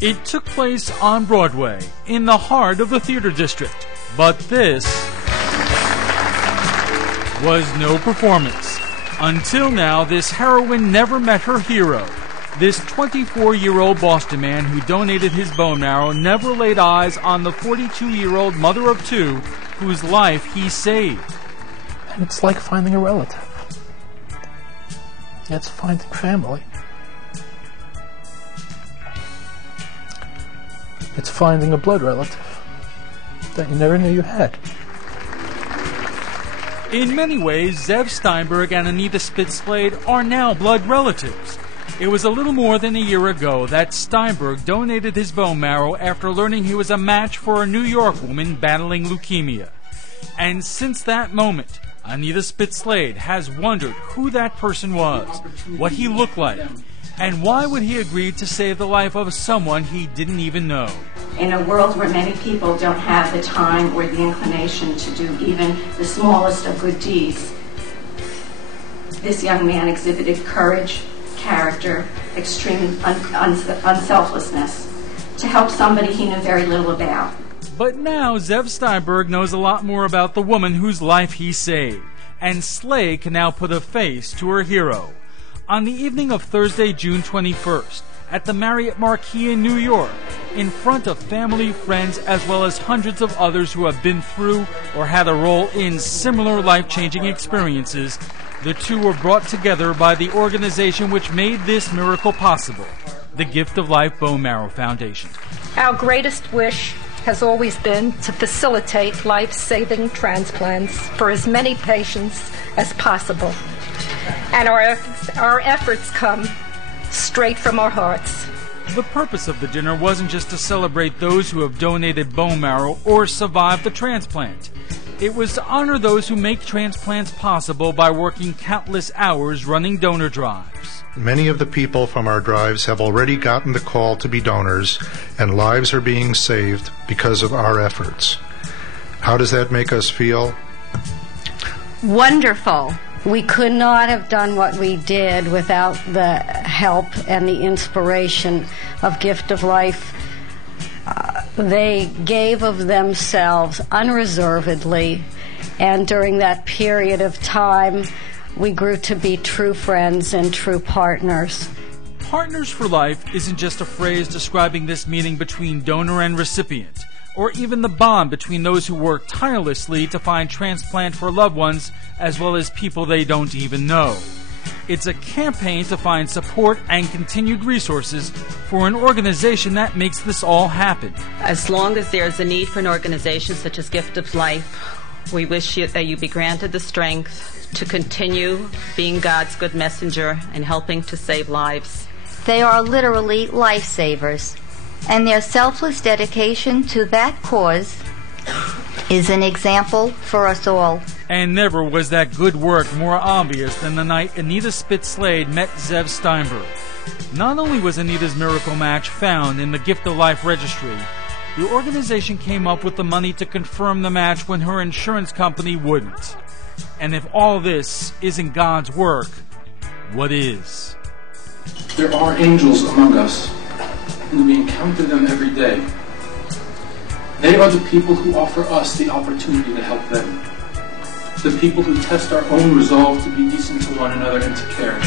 It took place on Broadway, in the heart of the theater district. But this was no performance. Until now, this heroine never met her hero. This 24-year-old Boston man who donated his bone marrow never laid eyes on the 42-year-old mother of two whose life he saved. And it's like finding a relative. It's finding family. It's finding a blood relative that you never knew you had. In many ways, Zev Steinberg and Anita Spitz Slade are now blood relatives. It was a little more than a year ago that Steinberg donated his bone marrow after learning he was a match for a New York woman battling leukemia. And since that moment, Anita Spitz Slade has wondered who that person was, what he looked like, and why would he agree to save the life of someone he didn't even know. In a world where many people don't have the time or the inclination to do even the smallest of good deeds, this young man exhibited courage, character, extreme unselflessness to help somebody he knew very little about. But now Zev Steinberg knows a lot more about the woman whose life he saved, and Slade can now put a face to her hero. On the evening of Thursday, June 21st, at the Marriott Marquis in New York, in front of family, friends, as well as hundreds of others who have been through or had a role in similar life-changing experiences, the two were brought together by the organization which made this miracle possible, the Gift of Life Bone Marrow Foundation. Our greatest wish has always been to facilitate life-saving transplants for as many patients as possible. And our efforts come straight from our hearts. The purpose of the dinner wasn't just to celebrate those who have donated bone marrow or survived the transplant. It was to honor those who make transplants possible by working countless hours running donor drives. Many of the people from our drives have already gotten the call to be donors, and lives are being saved because of our efforts. How does that make us feel? Wonderful. We could not have done what we did without the help and the inspiration of Gift of Life. They gave of themselves unreservedly, and during that period of time, we grew to be true friends and true partners. Partners for Life isn't just a phrase describing this meeting between donor and recipient, or even the bond between those who work tirelessly to find transplant for loved ones as well as people they don't even know. It's a campaign to find support and continued resources for an organization that makes this all happen. As long as there's a need for an organization such as Gift of Life, we wish that you be granted the strength to continue being God's good messenger and helping to save lives. They are literally lifesavers, and their selfless dedication to that cause is an example for us all. And never was that good work more obvious than the night Anita Spitz Slade met Zev Steinberg. Not only was Anita's miracle match found in the Gift of Life registry, the organization came up with the money to confirm the match when her insurance company wouldn't. And if all this isn't God's work, what is? There are angels among us, and we encounter them every day. They are the people who offer us the opportunity to help them. The people who test our own resolve to be decent to one another and to care.